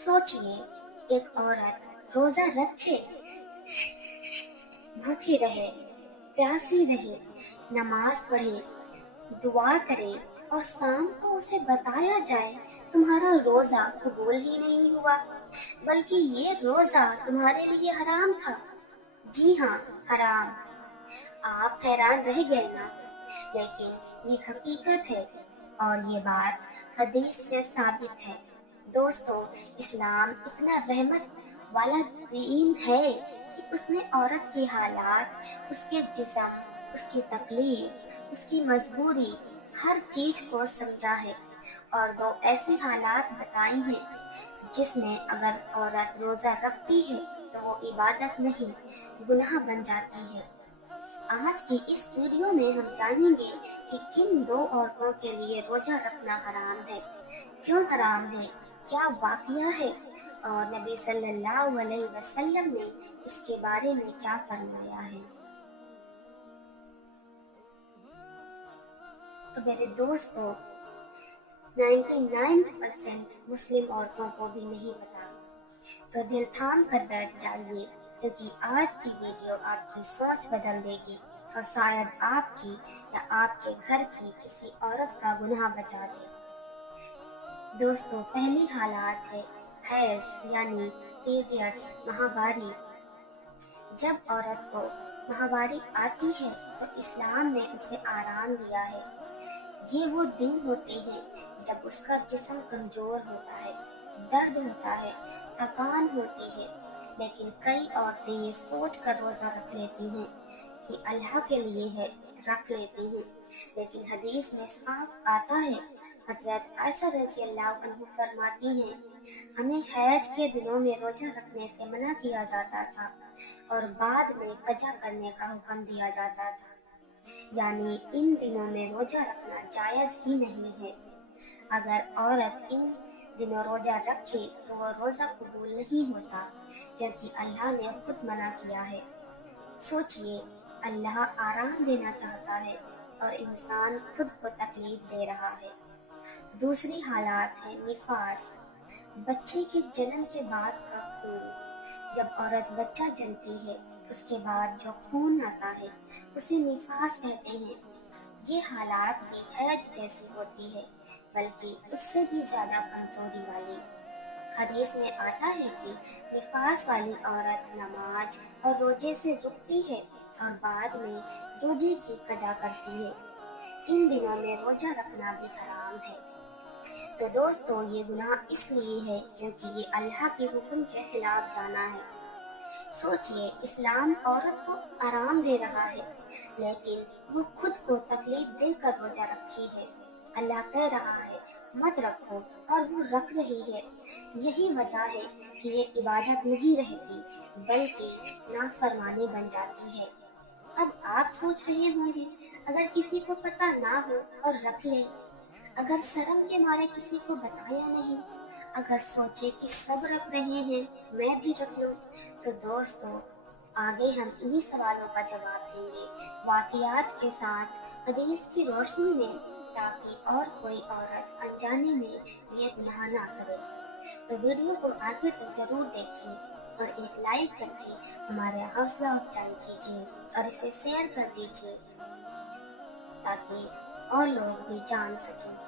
सोचिए, एक औरत रोजा रखे, भूखी रहे, प्यासी रहे, नमाज पढ़े, दुआ करे और शाम को उसे बताया जाए तुम्हारा रोजा कबूल ही नहीं हुआ, बल्कि ये रोजा तुम्हारे लिए हराम था। जी हाँ, हराम। आप हैरान रह गए ना? लेकिन ये हकीकत है और ये बात हदीस से साबित है। दोस्तों, इस्लाम इतना रहमत वाला दीन है कि उसने औरत की हालात, उसके जिस्म, उसकी तकलीफ, उसकी मजबूरी, हर चीज को समझा है और वो ऐसी हालात बताई हैं जिसमें अगर औरत रोजा रखती है तो वो इबादत नहीं, गुनाह बन जाती है। आज की इस वीडियो में हम जानेंगे कि किन दो औरतों के लिए रोजा रखना हराम है, क्यों हराम है, क्या वाकया है और नबी सल्लल्लाहु अलैहि वसल्लम ने इसके बारे में क्या फरमाया है। तो मेरे दोस्तों, 99% मुस्लिम औरतों को भी नहीं पता, तो दिल थाम कर बैठ जाइए क्योंकि आज की वीडियो आपकी सोच बदल देगी और शायद आपकी या आपके घर की किसी औरत का गुनाह बचा दे। दोस्तों, पहली हालात है हैज यानी पीरियड्स, महावारी। जब औरत को महावारी आती है तो इस्लाम ने उसे आराम दिया है। ये वो दिन होते हैं जब उसका जिस्म कमजोर होता है, दर्द होता है, थकान होती है, लेकिन कई औरतें ये सोच कर रोजा रख लेती हैं कि अल्लाह के लिए है, रख लेती हैं, लेकिन हदीस में साफ आता है, हजरत आयशा रज़ी अल्लाह अन्हा फरमाती हैं, हमें हैज के दिनों में रोजा रखने से मना किया जाता था और बाद में कजा करने का हुक्म दिया जाता था, यानी इन दिनों में रोजा रखना जायज ही नहीं है। अगर औरत इन दिनों रोजा रखे तो वह रोजा कबूल नहीं होता, क्योंकि अल्लाह ने खुद मना किया है। सोचिए, अल्लाह आराम देना चाहता है और इंसान खुद को तकलीफ दे रहा है। दूसरी हालात है निफास, बच्चे के जन्म के बाद का खून। जब औरत बच्चा जनती है उसके बाद जो खून आता है उसे निफास कहते हैं। ये हालात भी हैज जैसी होती है, बल्कि उससे भी ज्यादा कमजोरी वाली। हदीस में आता है कि निफास वाली औरत नमाज और रोजे से रुकती है और बाद में रोजे की कजा करती है। इन दिनों में रोजा रखना भी हराम है। तो दोस्तों, ये गुनाह इसलिए है क्योंकि ये अल्लाह के हुक्म के खिलाफ जाना है। सोचिए, इस्लाम औरत को आराम दे रहा है, लेकिन वो खुद को तकलीफ देकर रोजा रखी है। अल्लाह कह रहा है मत रखो और वो रख रही है। यही वजह है कि ये इबादत नहीं रहती, बल्कि नाफरमानी बन जाती है। अब आप सोच रहे होंगे, अगर किसी को पता ना हो और रख ले, अगर शर्म के मारे किसी को बताया नहीं, अगर सोचे कि सब रख रहे हैं मैं भी रख लूं, तो दोस्तों आगे हम इन्हीं सवालों का जवाब देंगे वाकयात के साथ हदीस की रोशनी में, ताकि और कोई औरत अनजाने में ये गुनाह ना करे। तो वीडियो को आगे तक जरूर देखिए और एक लाइक करके हमारे हौसला अफजाई कीजिए और इसे शेयर कर दीजिए ताकि और लोग भी जान सकें।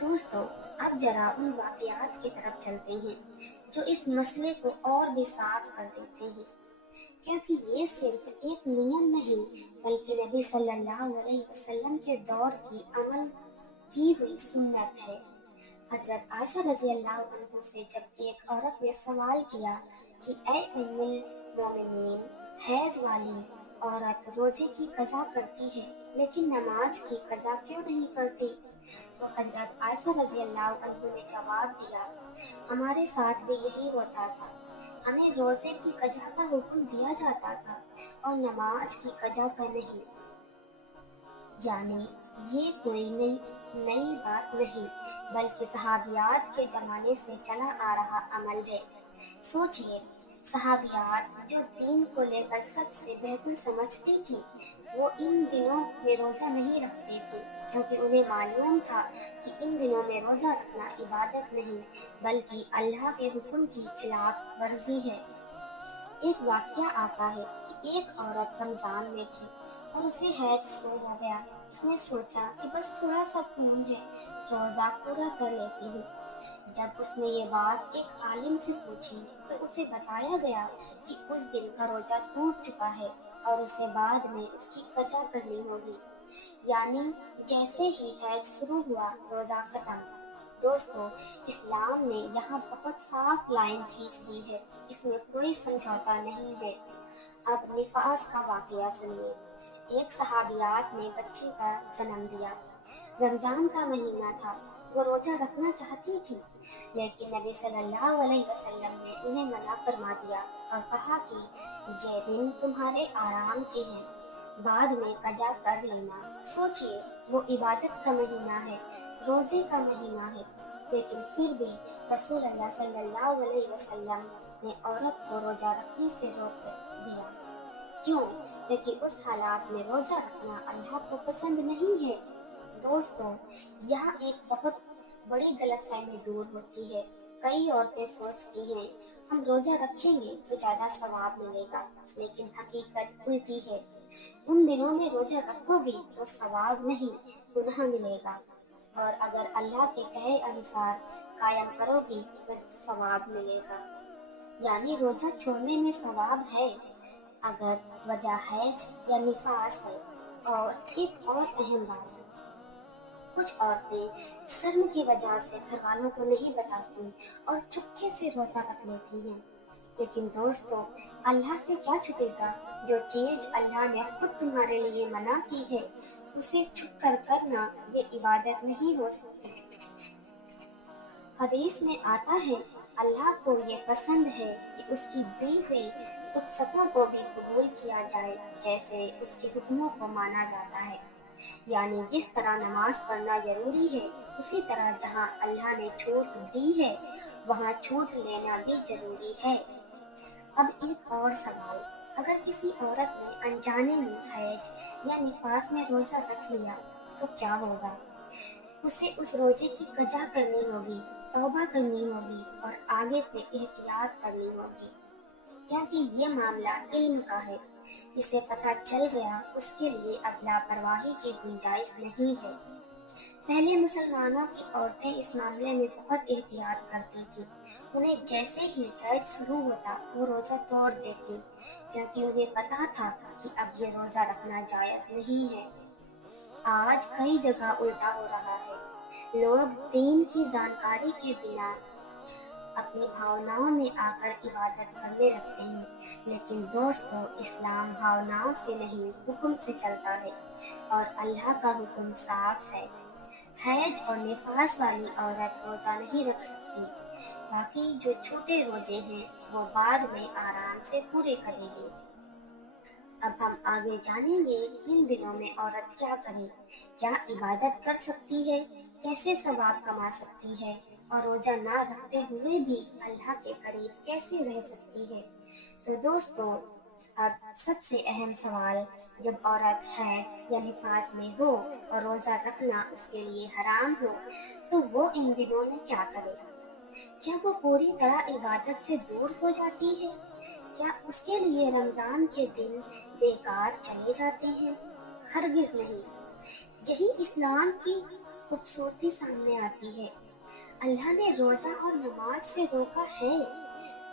दोस्तों, अब जरा उन वाकयात की तरफ चलते हैं जो इस मसले को और भी साफ कर देते हैं, क्योंकि ये सिर्फ एक नियम नहीं बल्कि नबी सल्लल्लाहु अलैहि वसल्लम के दौर की अमल की हुई सुन्नत है। हजरत आयशा रज़ी अल्लाह अन्हा से जब एक औरत ने सवाल किया कि ऐ उम्मुल मोमिनीन, हैज वाली औरत रोजे की कज़ा करती है लेकिन नमाज की कज़ा क्यों नहीं करती, तो हजरत आयशा रज़ी अल्लाह अन्हा ने जवाब दिया, हमारे साथ भी यही होता था, हमें रोजे की कज़ा का हुक्म दिया जाता था और नमाज की कज़ा का नहीं। यानी ये कोई नई बात नहीं, बल्कि सहाबियात के जमाने से चला आ रहा अमल है। सोचिए, सहाबियात जो दीन को लेकर सबसे बेहतर समझती थी, वो इन दिनों में रोजा नहीं रखते थे, क्योंकि उन्हें मालूम था कि इन दिनों में रोजा रखना इबादत नहीं बल्कि अल्लाह के हुक्म की खिलाफ वर्जी है। एक वाकया आता है कि एक औरत रमजान में थी और उसे हैज शुरू हो गया। उसने सोचा कि बस थोड़ा सा खून है, रोजा पूरा कर लेती हूँ। जब उसने ये बात एक आलिम से पूछी तो उसे बताया गया कि उस दिन का रोजा टूट चुका है और उसे बाद में उसकी कज़ा करनी होगी, यानी जैसे ही हैज शुरू हुआ रोजा खत्म। दोस्तों, इस्लाम ने यहाँ बहुत साफ लाइन खींच दी है, इसमें कोई समझौता नहीं है। अब निफास का वाकया सुनिए। एक सहाबियात ने बच्चे का जन्म दिया। रमजान का महीना था, वो रोजा रखना चाहती थी, लेकिन नबी सल्लल्लाहु अलैहि वसल्लम ने उन्हें मना फरमा दिया और कहा कि ये दिन तुम्हारे आराम के हैं, बाद में कजा कर लेना। सोचिए, वो इबादत का महीना है, रोजे का महीना है, लेकिन फिर भी रसूल अल्लाह सल्लल्लाहु अलैहि वसल्लम ने औरत को रोजा रखने से रोक दिया। क्यों? क्योंकि उस हालात में रोजा रखना अल्लाह को पसंद नहीं है। दोस्तों, यहाँ एक बहुत बड़ी गलतफहमी दूर होती है। कई औरतें सोचती हैं हम रोजा रखेंगे तो ज्यादा सवाब मिलेगा, लेकिन हकीकत उल्टी है। उन दिनों में रोजा रखोगी तो सवाब नहीं, गुनाह मिलेगा, और अगर अल्लाह के कहे अनुसार कायम करोगी तो सवाब मिलेगा। यानी रोजा छोड़ने में सवाब है अगर वजह हैज या निफास है। और एक और अहम बात, कुछ औरतें शर्म की वजह से घर वालों को नहीं बताती और चुपके से रोजा रख लेती हैं। लेकिन दोस्तों, अल्लाह से क्या छुपेगा? जो चीज अल्लाह ने खुद तुम्हारे लिए मना की है, उसे छुप कर करना ये इबादत नहीं हो सकती। हदीस में आता है, अल्लाह को ये पसंद है कि उसकी दी हुई रुखसतों को भी कबूल किया जाए जैसे उसके हुक्मों को माना जाता है। यानी जिस तरह नमाज पढ़ना जरूरी है, उसी तरह जहाँ अल्लाह ने छूट दी है वहाँ छूट लेना भी जरूरी है। अब एक और सवाल, अगर किसी औरत ने अनजाने में हैज या निफास में रोजा रख लिया तो क्या होगा? उसे उस रोजे की कजा करनी होगी, तौबा करनी होगी और आगे से एहतियात करनी होगी, क्योंकि ये मामला इल्म का है। इसे पता चल गया, उसके लिए अब लापरवाही की गुंजाइश नहीं है। पहले मुसलमानों की औरतें इस मामले में बहुत एहतियात करती थी। उन्हें जैसे ही हैज शुरू होता वो रोजा तोड़ देती, क्योंकि उन्हें पता था कि अब ये रोजा रखना जायज नहीं है। आज कई जगह उल्टा हो रहा है। लोग दीन की जानकारी के बिना अपनी भावनाओं में आकर इबादत करने लगते हैं। लेकिन दोस्तों, इस्लाम भावनाओं से नहीं, हुक्म से चलता है और अल्लाह का हुक्म साफ है। हैज और निफास वाली औरत रोजा नहीं रख सकती, बाकी जो छोटे रोजे हैं वो बाद में आराम से पूरे करेगी। अब हम आगे जानेंगे इन दिनों में औरत क्या करे, क्या इबादत कर सकती है, कैसे सवाब कमा सकती है और रोजा ना रखते हुए भी अल्लाह के करीब कैसे रह सकती है। तो दोस्तों, अब सबसे अहम सवाल, जब औरत हैज या निफास में हो और रोजा रखना उसके लिए हराम हो तो वो इन दिनों में क्या करे? क्या वो पूरी तरह इबादत से दूर हो जाती है? क्या उसके लिए रमजान के दिन बेकार चले जाते हैं? हरगिज नहीं। यही इस्लाम की खूबसूरती सामने आती है। अल्लाह ने रोजा और नमाज से रोका है,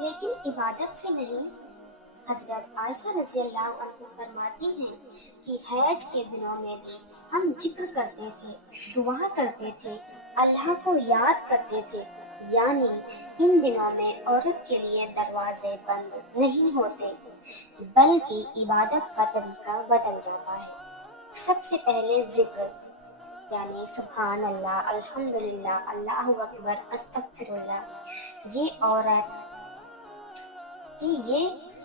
लेकिन इबादत से नहीं। हजरत आयशा रज़ियल्लाहु अन्हा फरमाती हैं कि हैज के दिनों में भी हम जिक्र करते थे, दुआ करते थे, अल्लाह को याद करते थे। यानी इन दिनों में औरत के लिए दरवाजे बंद नहीं होते, बल्कि इबादत का तरीका बदल जाता है। सबसे पहले जिक्र, यानी सुभान अल्लाह, अल्हम्दुलिल्लाह, अल्लाहु अकबर, अस्तगफिरुल्लाह। ये औरत कि ये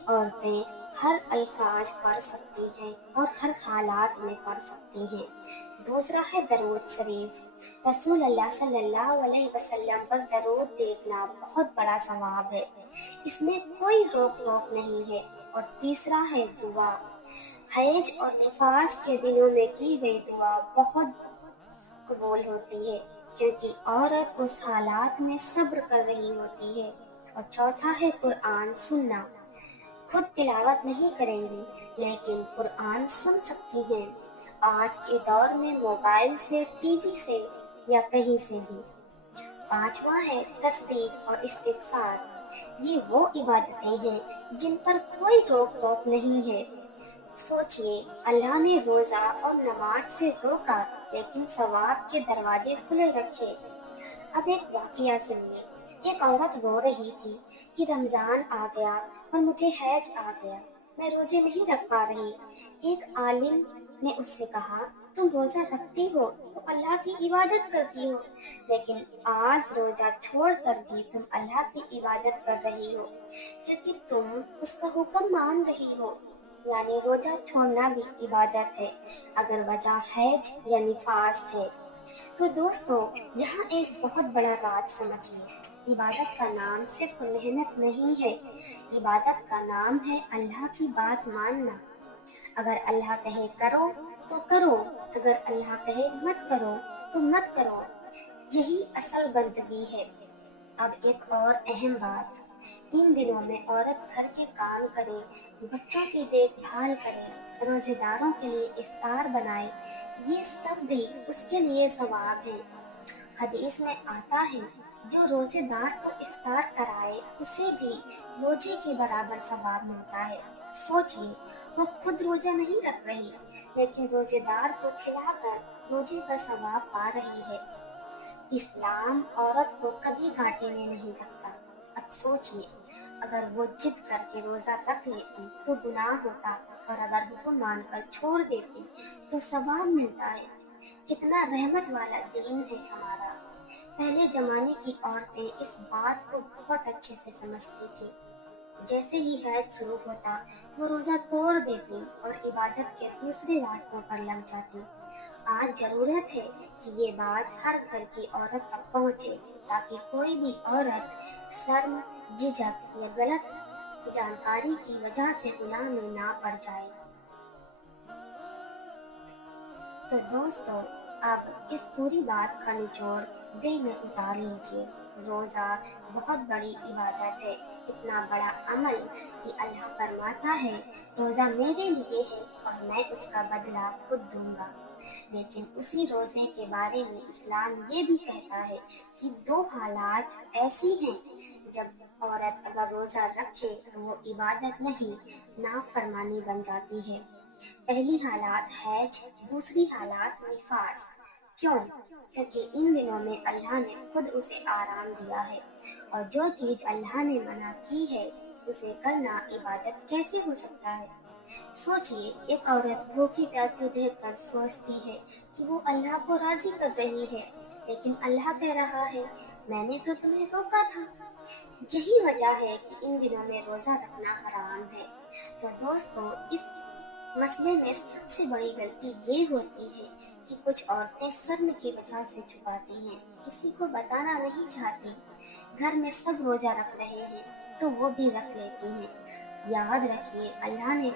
عورتیں ہر الفاظ پڑھ سکتی ہیں اور ہر حالات میں پڑھ سکتی ہیں۔ دوسرا ہے درود شریف۔ رسول اللہ صلی اللہ علیہ وسلم پر درود بھیجنا بہت بڑا ثواب ہے، اس میں کوئی روک ٹوک نہیں ہے۔ اور تیسرا ہے دعا۔ حیض اور نفاس کے دنوں میں کی گئی دعا بہت قبول ہوتی ہے، کیونکہ عورت اس حالات میں صبر کر رہی ہوتی ہے۔ اور چوتھا ہے قرآن سننا۔ خود تلاوت نہیں کریں گی لیکن قرآن سن سکتی ہیں، آج کے دور میں موبائل سے، ٹی وی سے یا کہیں سے بھی۔ پانچواں ہے تسبیح اور استغفار۔ یہ وہ عبادتیں ہیں جن پر کوئی روک ٹوک نہیں ہے۔ سوچئے، اللہ نے روزہ اور نماز سے روکا لیکن ثواب کے دروازے کھلے رکھے۔ اب ایک واقعہ سنیے۔ ایک عورت رو رہی تھی کہ رمضان آ گیا اور مجھے حیض آ گیا، میں روزے نہیں رکھ پا رہی۔ ایک عالم نے اس سے کہا، تم روزہ رکھتی ہو تو اللہ کی عبادت کرتی ہو، لیکن آج روزہ چھوڑ کر بھی تم اللہ کی عبادت کر رہی ہو، کیونکہ تم اس کا حکم مان رہی ہو۔ یعنی روزہ چھوڑنا بھی عبادت ہے، اگر وجہ حیض یا نفاس ہے۔ تو دوستو، یہاں ایک بہت بڑا راز سمجھیے۔ عبادت کا نام صرف محنت نہیں ہے، عبادت کا نام ہے اللہ کی بات ماننا۔ اگر اللہ کہے کرو تو کرو، اگر اللہ کہے مت کرو تو مت کرو، یہی اصل بندگی ہے۔ اب ایک اور اہم بات، ان دنوں میں عورت گھر کے کام کرے، بچوں کی دیکھ بھال کرے، روزے داروں کے لیے افطار بنائے، یہ سب بھی اس کے لیے ثواب ہے۔ حدیث میں آتا ہے، جو روزے دار کو افطار کرائے اسے بھی روزے کے برابر ثواب ملتا ہے۔ سوچئے، وہ خود روزہ نہیں رکھ رہی لیکن روزے دار کو کھلا کر روزے کا ثواب پا رہی ہے۔ اسلام عورت کو کبھی گھاٹے میں نہیں رکھتا۔ اب سوچئے، اگر وہ ضد کر کے روزہ رکھ لیتی تو گناہ ہوتا، اور اگر حکم مان کر چھوڑ دیتی تو ثواب ملتا ہے۔ کتنا رحمت والا دین ہے ہمارا۔ پہلے زمانے کی عورتیں اس بات کو بہت اچھے سے سمجھتی تھی۔ جیسے ہی حیض شروع ہوتا وہ روزہ توڑ دیتی اور عبادت کے دوسرے راستوں پر لگ جاتی۔ آج ضرورت ہے کہ یہ بات ہر گھر کی عورت تک پہنچے، تاکہ کوئی بھی عورت شرم، جھجک یا غلط جانکاری کی وجہ سے گناہ میں نہ پڑ جائے۔ تو دوستو، اب اس پوری بات کا نچوڑ دل میں اتار لیجئے۔ روزہ بہت بڑی عبادت ہے، اتنا بڑا عمل کہ اللہ فرماتا ہے، روزہ میرے لیے ہے اور میں اس کا بدلہ خود دوں گا۔ لیکن اسی روزے کے بارے میں اسلام یہ بھی کہتا ہے کہ دو حالات ایسی ہیں جب عورت اگر روزہ رکھے تو وہ عبادت نہیں، نافرمانی بن جاتی ہے۔ پہلی حالات حیض، دوسری حالات نفاس۔ کیوں؟ کیونکہ ان دنوں میں اللہ نے خود اسے آرام دیا ہے، اور جو چیز اللہ نے منع کی ہے اسے کرنا عبادت کیسے ہو سکتا ہے؟ سوچئے، ایک عورت بھوکی پیاسی رہ کر سوچتی ہے کہ وہ اللہ کو راضی کر رہی ہے، لیکن اللہ کہہ رہا ہے، میں نے تو تمہیں روکا تھا۔ یہی وجہ ہے کہ ان دنوں میں روزہ رکھنا حرام ہے۔ تو دوستو، اس مسئلے میں سب سے بڑی غلطی یہ ہوتی ہے کہ کچھ عورتیں شرم کی وجہ سے چھپاتی ہیں، کسی کو بتانا نہیں چاہتی۔ گھر میں سب روزہ رکھ رہے ہیں تو وہ بھی رکھ لیتی ہیں۔ یاد رکھیے، اللہ نے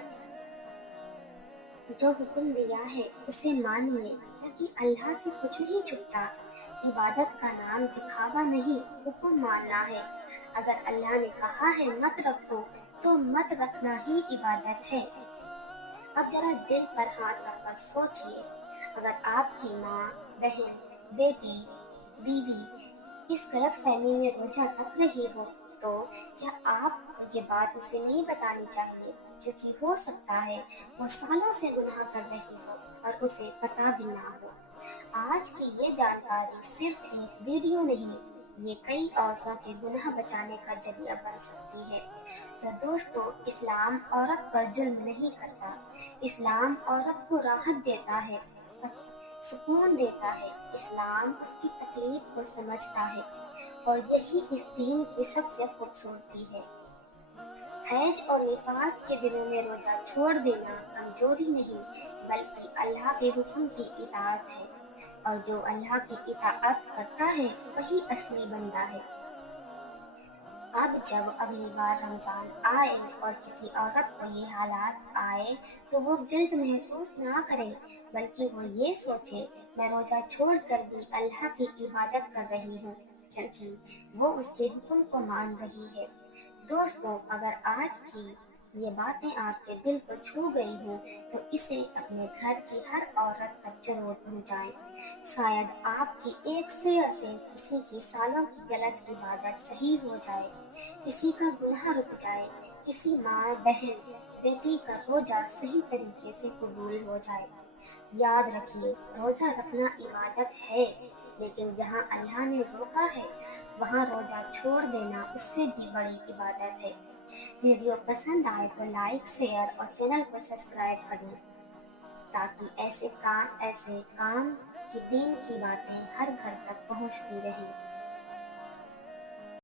جو حکم دیا ہے اسے مانیے، کیونکہ اللہ سے کچھ نہیں چھپتا۔ عبادت کا نام دکھاوا نہیں، حکم ماننا ہے۔ اگر اللہ نے کہا ہے مت رکھو تو مت رکھنا ہی عبادت ہے۔ اب ذرا دل پر ہاتھ رکھ کر سوچئے، اگر آپ کی ماں، بہن، بیٹی، بیوی اس غلط فہمی میں روزہ رکھ رہی ہو تو کیا آپ کو یہ بات اسے نہیں بتانی چاہیے؟ کیونکہ ہو سکتا ہے وہ سالوں سے گناہ کر رہی ہو اور اسے پتہ بھی نہ ہو۔ آج کی یہ جانکاری صرف ایک ویڈیو نہیں، یہ کئی عورتوں کے گناہ بچانے کا ذریعہ بن سکتی ہے۔ تو دوستو، اسلام عورت پر ظلم نہیں کرتا، اسلام عورت کو راحت دیتا ہے، سکون دیتا ہے۔ اسلام اس کی تکلیف کو سمجھتا ہے، اور یہی اس دین کی سب سے خوبصورتی ہے۔ حیض اور نفاس کے دنوں میں روزہ چھوڑ دینا کمزوری نہیں بلکہ اللہ کے حکم کی اطاعت ہے، اور جو اللہ کی اطاعت کرتا ہے وہی اصلی بندہ ہے۔ اب جب اگلی بار رمضان آئے اور کسی عورت کو یہ حالات آئے تو وہ گلٹ محسوس نہ کرے، بلکہ وہ یہ سوچے میں روزہ چھوڑ کر بھی اللہ کی عبادت کر رہی ہوں، کیونکہ وہ اس کے حکم کو مان رہی ہے۔ دوستو، اگر آج کی یہ باتیں آپ کے دل کو چھو گئی ہوں تو اسے اپنے گھر کی ہر عورت تک ضرور پہنچائیں۔ شاید آپ کی ایک شیئر سے کسی کی سالوں کی غلط عبادت صحیح ہو جائے، کسی کا گناہ رک جائے، کسی ماں، بہن، بیٹی کا روزہ صحیح طریقے سے قبول ہو جائے۔ یاد رکھیے، روزہ رکھنا عبادت ہے، لیکن جہاں اللہ نے روکا ہے وہاں روزہ چھوڑ دینا اس سے بھی بڑی عبادت ہے۔ ویڈیو پسند آئے تو لائک، شیئر اور چینل کو سبسکرائب کریں تاکہ ایسے کام کی دین کی باتیں ہر گھر تک پہنچتی رہیں۔